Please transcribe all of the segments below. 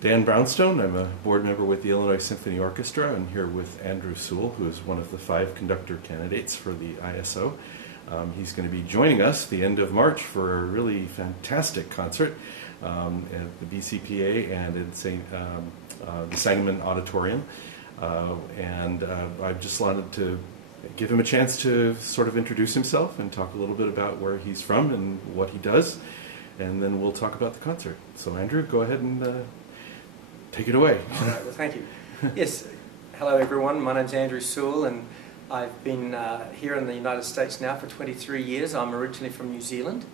Dan Brownstone. I'm a board member with the Illinois Symphony Orchestra. I'm here with Andrew Sewell, who is one of the 5 conductor candidates for the ISO. He's going to be joining us the end of March for a really fantastic concert at the BCPA and in the Sangamon Auditorium. I just wanted to give him a chance to sort of introduce himself and talk a little bit about where he's from and what he does, and then we'll talk about the concert. So Andrew, go ahead and take it away. All right, well, thank you. Yes, hello everyone. My name's Andrew Sewell, and I've been here in the United States now for 23 years. I'm originally from New Zealand,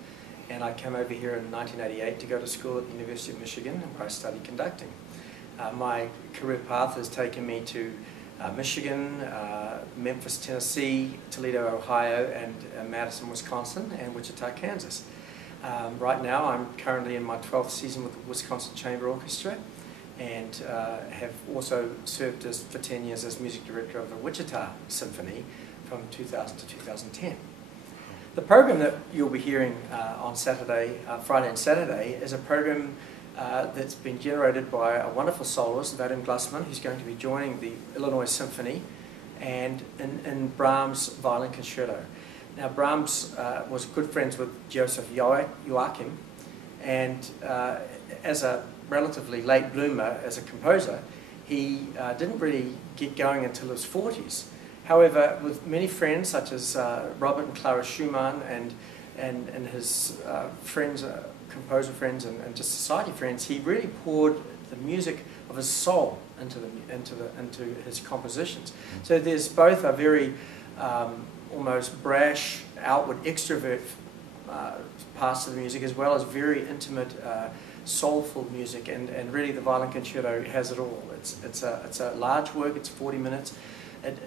and I came over here in 1988 to go to school at the University of Michigan, where I studied conducting. My career path has taken me to Michigan, Memphis, Tennessee, Toledo, Ohio, and Madison, Wisconsin, and Wichita, Kansas. Right now I'm currently in my 12th season with the Wisconsin Chamber Orchestra, and have also served for 10 years as music director of the Wichita Symphony from 2000 to 2010. The program that you'll be hearing on Friday and Saturday is a program that's been generated by a wonderful soloist, Vadim Gluzman, who's going to be joining the Illinois Symphony and in Brahms' violin concerto. Now Brahms was good friends with Joseph Joachim, and as a relatively late bloomer as a composer, he didn't really get going until his 40s. However, with many friends such as Robert and Clara Schumann and his friends, composer friends and just society friends, he really poured the music of his soul into his compositions. So there's both a very almost brash, outward extrovert parts of the music, as well as very intimate, soulful music, and really the violin concerto has it all. It's a large work. It's 40 minutes. It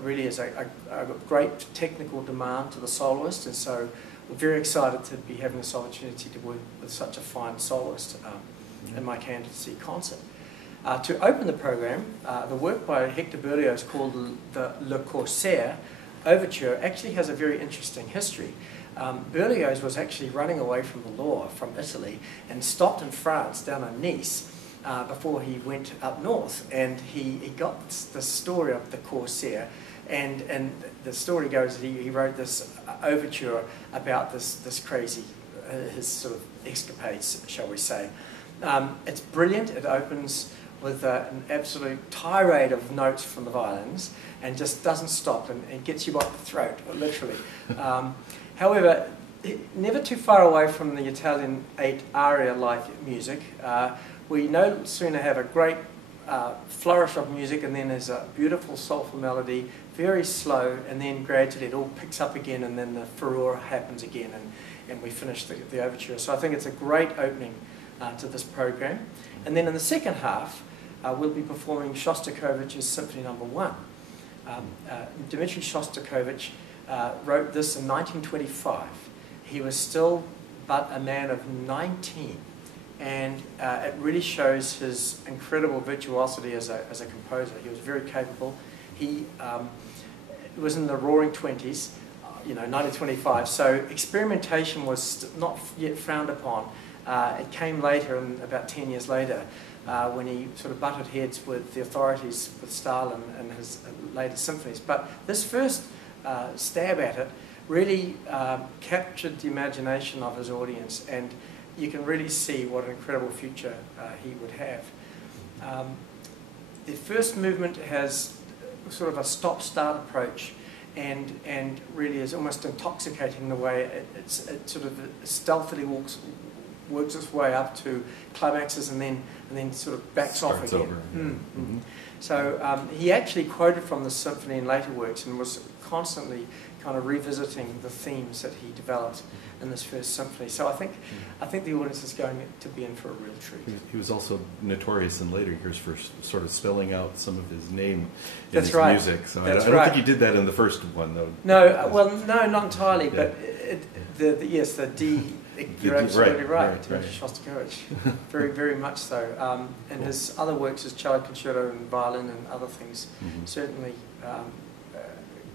really is a great technical demand to the soloist, and so we're very excited to be having this opportunity to work with such a fine soloist in my candidacy concert. To open the program, the work by Hector Berlioz called the Le Corsaire Overture actually has a very interesting history. Berlioz was actually running away from the law from Italy and stopped in France down in Nice before he went up north, and he got the story of the Corsaire, and the story goes that he wrote this overture about this crazy, his sort of escapades, shall we say. It's brilliant. It opens with an absolute tirade of notes from the violins and just doesn't stop and gets you by the throat, literally. However, never too far away from the Italian 8 aria-like music. We no sooner have a great flourish of music, and then there's a beautiful soulful melody, very slow, and then gradually it all picks up again, and then the furore happens again, and we finish the overture. So I think it's a great opening to this program. And then in the second half, we'll be performing Shostakovich's Symphony No. 1. Dmitri Shostakovich wrote this in 1925. He was still but a man of 19, and it really shows his incredible virtuosity as a composer. He was very capable. He was in the roaring 20s, 1925, so experimentation was not yet frowned upon. It came later, about 10 years later, when he sort of butted heads with the authorities, with Stalin and his later symphonies. But this first stab at it really captured the imagination of his audience, and you can really see what an incredible future he would have. The first movement has sort of a stop-start approach, and really is almost intoxicating in the way it sort of stealthily works its way up to climaxes and then sort of backs off again. So he actually quoted from the symphony in later works and was constantly kind of revisiting the themes that he developed in this first symphony. So I think the audience is going to be in for a real treat. He was also notorious in later years for sort of spelling out some of his name in That's his right. music. So That's I don't right. think he did that in the first one, though. No, well, no, not entirely, Yeah. but yes, the D. You're absolutely right. Right. Shostakovich, very, very much so. And his other works, his cello concerto and violin and other things, certainly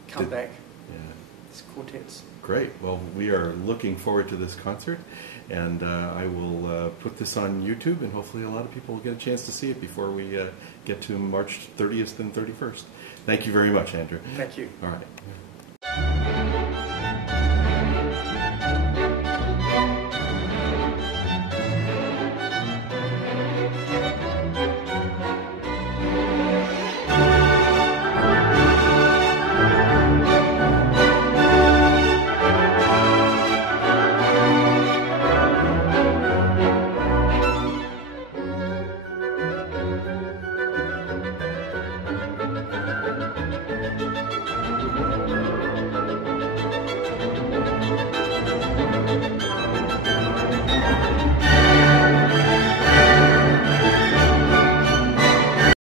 come back. Yeah. these quartets. Great. Well, we are looking forward to this concert, and I will put this on YouTube, and hopefully a lot of people will get a chance to see it before we get to March 30th and 31st. Thank you very much, Andrew. Thank you. All right.